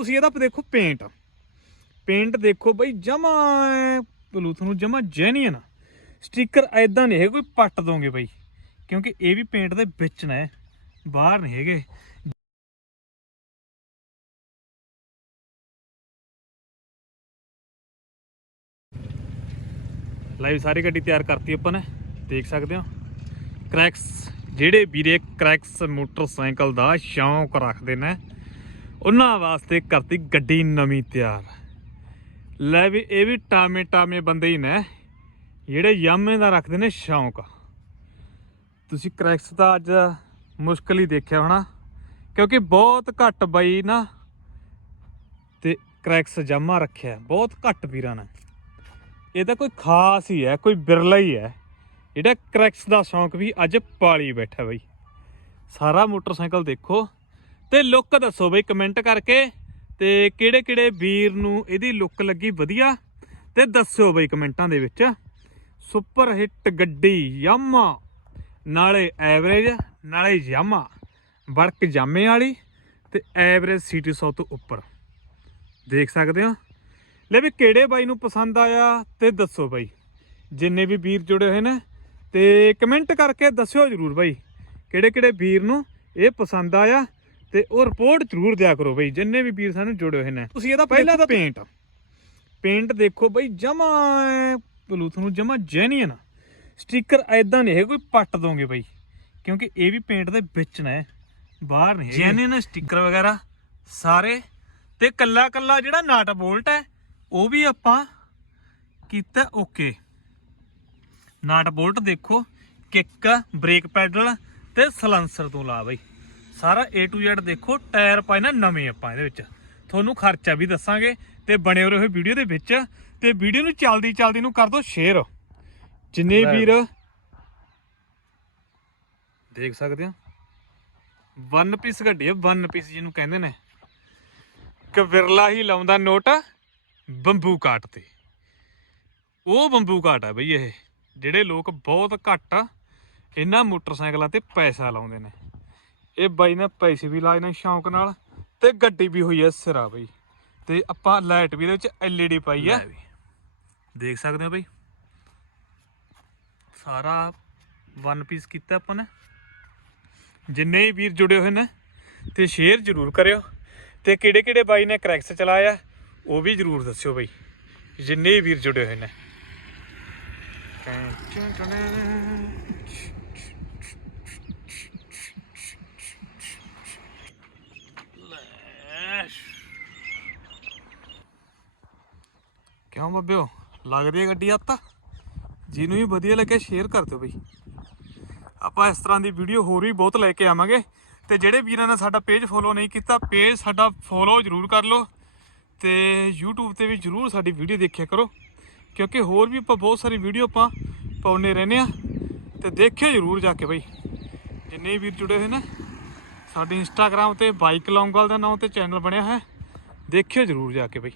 ਤੁਸੀਂ ਇਹਦਾ ਦੇਖੋ ਪੇਂਟ ਪੇਂਟ ਦੇਖੋ ਬਈ ਜਮਾ ਬਲੂ ਤੁਹਾਨੂੰ ਜਮਾ ਜੈਨੂਇਨ ਸਟicker ਐਦਾਂ ਨਹੀਂ ਹੈ ਕੋਈ ਪੱਟ ਦੋਗੇ ਬਈ। ਕਿਉਂਕਿ ਇਹ ਵੀ ਪੇਂਟ ਦੇ ਵਿੱਚ ਨੇ, ਬਾਹਰ ਨਹੀਂ ਹੈਗੇ। ਲਾਈਵ ਸਾਰੀ ਗੱਡੀ ਤਿਆਰ ਕਰਤੀ ਆਪਾਂ ਨੇ, ਦੇਖ ਸਕਦੇ ਹੋ। ਕ੍ਰੈਕਸ ਜਿਹੜੇ ਵੀਰੇ ਕ੍ਰੈਕਸ ਮੋਟਰਸਾਈਕਲ ਦਾ ਸ਼ੌਂਕ ਰੱਖਦੇ ਨੇ ਉਹਨਾਂ ਵਾਸਤੇ ਕਰਤੀ ਗੱਡੀ ਨਵੀਂ ਤਿਆਰ। ਲੈ ਵੀ, ਇਹ ਵੀ ਟਾਮੇ ਟਾਮੇ ਬੰਦੇ ਹੀ ਨੇ। ਜਿਹੜੇ ਯਾਮੇ ਦਾ ਰੱਖਦੇ ਨੇ ਸ਼ੌਂਕ। ਤੁਸੀਂ ਕ੍ਰੈਕਸ ਦਾ ਅੱਜ ਮੁਸ਼ਕਲ ਹੀ ਦੇਖਿਆ ਹੋਣਾ, ਕਿਉਂਕਿ ਬਹੁਤ ਘੱਟ ਬਈ ਨਾ ਤੇ ਕ੍ਰੈਕਸ ਜਾਮਾ ਰੱਖਿਆ। ਬਹੁਤ ਘੱਟ ਵੀਰਾਂ ਨੇ। ਇਹ ਤਾਂ ਕੋਈ ਖਾਸ ਹੀ ਹੈ, ਕੋਈ ਬਿਰਲਾ ਹੀ ਹੈ। ਜਿਹੜਾ ਕ੍ਰੈਕਸ ਦਾ ਸ਼ੌਂਕ ਵੀ ਅੱਜ ਪਾਲੀ ਬੈਠਾ ਬਈ। ਸਾਰਾ ਮੋਟਰਸਾਈਕਲ ਦੇਖੋ। ਤੇ ਲੁੱਕ ਦੱਸੋ ਬਈ ਕਮੈਂਟ ਕਰਕੇ ਤੇ ਕਿਹੜੇ ਕਿਹੜੇ ਵੀਰ ਨੂੰ ਇਹਦੀ ਲੁੱਕ ਲੱਗੀ ਵਧੀਆ ਤੇ ਦੱਸਿਓ ਬਈ ਕਮੈਂਟਾਂ ਦੇ ਵਿੱਚ। ਸੁਪਰ ਹਿੱਟ ਗੱਡੀ ਯਾਮਾ ਨਾਲੇ ਐਵਰੇਜ ਨਾਲੇ ਯਾਮਾ ਵੜਕ ਜਾਮੇ ਵਾਲੀ ਤੇ ਐਵਰੇਜ ਸੀਟੀ 100 ਤੋਂ ਉੱਪਰ। ਦੇਖ ਸਕਦੇ ਹੋ। ਲੈ ਵੀ ਕਿਹੜੇ ਬਾਈ ਨੂੰ ਪਸੰਦ ਆਇਆ ਤੇ ਦੱਸੋ ਬਾਈ, ਜਿੰਨੇ ਵੀ ਵੀਰ ਜੁੜੇ ਹੋਏ ਨੇ ਤੇ ਕਮੈਂਟ ਕਰਕੇ ਦੱਸਿਓ ਜਰੂਰ ਬਾਈ ਕਿਹੜੇ ਕਿਹੜੇ ਵੀਰ ਨੂੰ ਇਹ ਪਸੰਦ ਆਇਆ ਤੇ ਉਹ ਰਿਪੋਰਟ ਜਰੂਰ ਦਿਆ ਕਰੋ ਬਾਈ ਜਿੰਨੇ ਵੀ ਵੀਰ ਸਾਨੂੰ ਜੁੜੇ ਹੋਏ ਨੇ। ਤੁਸੀਂ ਇਹਦਾ ਪਹਿਲਾਂ ਤਾਂ ਪੇਂਟ ਪੇਂਟ ਦੇਖੋ ਬਾਈ ਜਮਾ ਬਲੂਥ ਨੂੰ ਜਮਾ ਜੈਨੂਇਨ ਸਟicker ਐਦਾਂ ਨਹੀਂ ਹੈ ਕੋਈ ਪੱਟ ਦੋਗੇ ਬਾਈ ਕਿਉਂਕਿ ਇਹ ਵੀ ਪੇਂਟ ਦੇ ਵਿੱਚ ਨੇ ਬਾਹਰ ਨਹੀਂ ਜੈਨੂਇਨ ਸਟicker ਵਗੈਰਾ ਸਾਰੇ। ਤੇ ਕੱਲਾ ਕੱਲਾ ਜਿਹੜਾ ਨਟ ਬੋਲਟ ਹੈ ਉਹ ਵੀ ਆਪਾਂ ਕੀਤਾ ਓਕੇ ਨਟ ਬੋਲਟ ਦੇਖੋ ਕਿੱਕ ਬ੍ਰੇਕ ਪੈਡਲ ਤੇ ਸਲੈਂਸਰ ਤੋਂ ਲਾ ਬਈ। ਸਾਰਾ A to Z ਦੇਖੋ ਟਾਇਰ ਪਾਏ ਨਾ ਨਵੇਂ ਆਪਾਂ ਇਹਦੇ ਵਿੱਚ। ਤੁਹਾਨੂੰ ਖਰਚਾ ਵੀ ਦੱਸਾਂਗੇ ਤੇ ਬਣੇ ਰਹੋ ਵੀਡੀਓ ਦੇ ਵਿੱਚ। ਤੇ ਵੀਡੀਓ ਨੂੰ ਚਲਦੀ ਚਲਦੀ ਨੂੰ ਕਰ ਦਿਓ ਸ਼ੇਅਰ ਜਿੰਨੇ ਵੀਰ ਦੇਖ ਸਕਦੇ ਹੋ? ਵਨ ਪੀਸ ਗੱਡੀ ਹੈ ਵਨ ਪੀਸ ਜਿਹਨੂੰ ਕਹਿੰਦੇ ਨੇ। ਕਿ ਵਿਰਲਾ ਹੀ ਲਾਉਂਦਾ ਨੋਟ ਬੰਬੂ ਕਾਟ ਤੇ। ਉਹ ਬੰਬੂ ਕਾਟ ਆ ਬਈ ਇਹ ਜਿਹੜੇ ਲੋਕ ਬਹੁਤ ਘੱਟ ਇਹਨਾਂ ਮੋਟਰਸਾਈਕਲਾਂ ਤੇ ਪੈਸਾ ਲਾਉਂਦੇ ਨੇ। ਇਹ ਬਾਈ ਨੇ ਪੈਸੇ ਵੀ ਲਾਏ ਨੇ ਸ਼ੌਂਕ ਨਾਲ ਤੇ ਗੱਡੀ ਵੀ ਹੋਈ ਐ ਸਿਰਾ ਬਈ। ਤੇ ਆਪਾਂ ਲਾਈਟ ਵੀ ਇਹਦੇ ਵਿੱਚ ਐਲਈਡੀ ਪਾਈ ਐ ਦੇਖ ਸਕਦੇ ਹੋ ਬਈ। ਸਾਰਾ ਵਨ ਪੀਸ ਕੀਤਾ ਆਪਾਂ ਨੇ। ਜਿੰਨੇ ਵੀ ਵੀਰ ਜੁੜੇ ਹੋਏ ਨੇ ਤੇ ਸ਼ੇਅਰ ਜ਼ਰੂਰ ਕਰਿਓ। ਤੇ ਕਿਹੜੇ ਕਿਹੜੇ ਬਾਈ ਨੇ ਕ੍ਰੈਕਸ ਚਲਾਇਆ ਉਹ ਵੀ ਜ਼ਰੂਰ ਦੱਸਿਓ ਬਈ। ਜਿੰਨੇ ਵੀ ਵੀਰ ਜੁੜੇ ਹੋਏ ਨੇ। ਕਿਉਂ ਬੱਬਿਓ? ਲੱਗਦੀ ਹੈ ਗੱਡੀ ਆਤਾ ਜਿਹਨੂੰ ਵੀ ਵਧੀਆ ਲੱਗੇ ਸ਼ੇਅਰ ਕਰ ਦਿਓ ਬਈ। ਆਪਾਂ ਇਸ ਤਰ੍ਹਾਂ ਦੀ ਵੀਡੀਓ ਹੋਰ ਵੀ ਬਹੁਤ ਲੈ ਕੇ ਆਵਾਂਗੇ। ਤੇ ਜਿਹੜੇ ਵੀਰਾਂ ਨੇ ਸਾਡਾ ਪੇਜ ਫੋਲੋ ਨਹੀਂ ਕੀਤਾ ਪੇਜ ਸਾਡਾ ਫੋਲੋ ਜਰੂਰ ਕਰ ਲਓ। ਤੇ YouTube ਤੇ ਵੀ ਜਰੂਰ ਸਾਡੀ ਵੀਡੀਓ ਦੇਖਿਆ ਕਰੋ। ਕਿਉਂਕਿ ਹੋਰ ਵੀ ਆਪਾਂ ਬਹੁਤ ਸਾਰੀ ਵੀਡੀਓ ਆਪਾਂ ਪਾਉਨੇ ਰਹਿੰਦੇ ਆ ਤੇ ਦੇਖਿਓ ਜਰੂਰ ਜਾ ਕੇ ਬਈ। ਜਿੰਨੇ ਵੀਰ ਜੁੜੇ ਹੋਏ ਨੇ, ਸਾਡੇ ਇੰਸਟਾਗ੍ਰam ਤੇ ਬਾਈਕ ਲੌਂਗਲ ਦੇ ਨਾਮ ਤੇ ਚੈਨਲ ਬਣਿਆ ਹੈ। ਦੇਖਿਓ ਜਰੂਰ ਜਾ ਕੇ ਬਈ।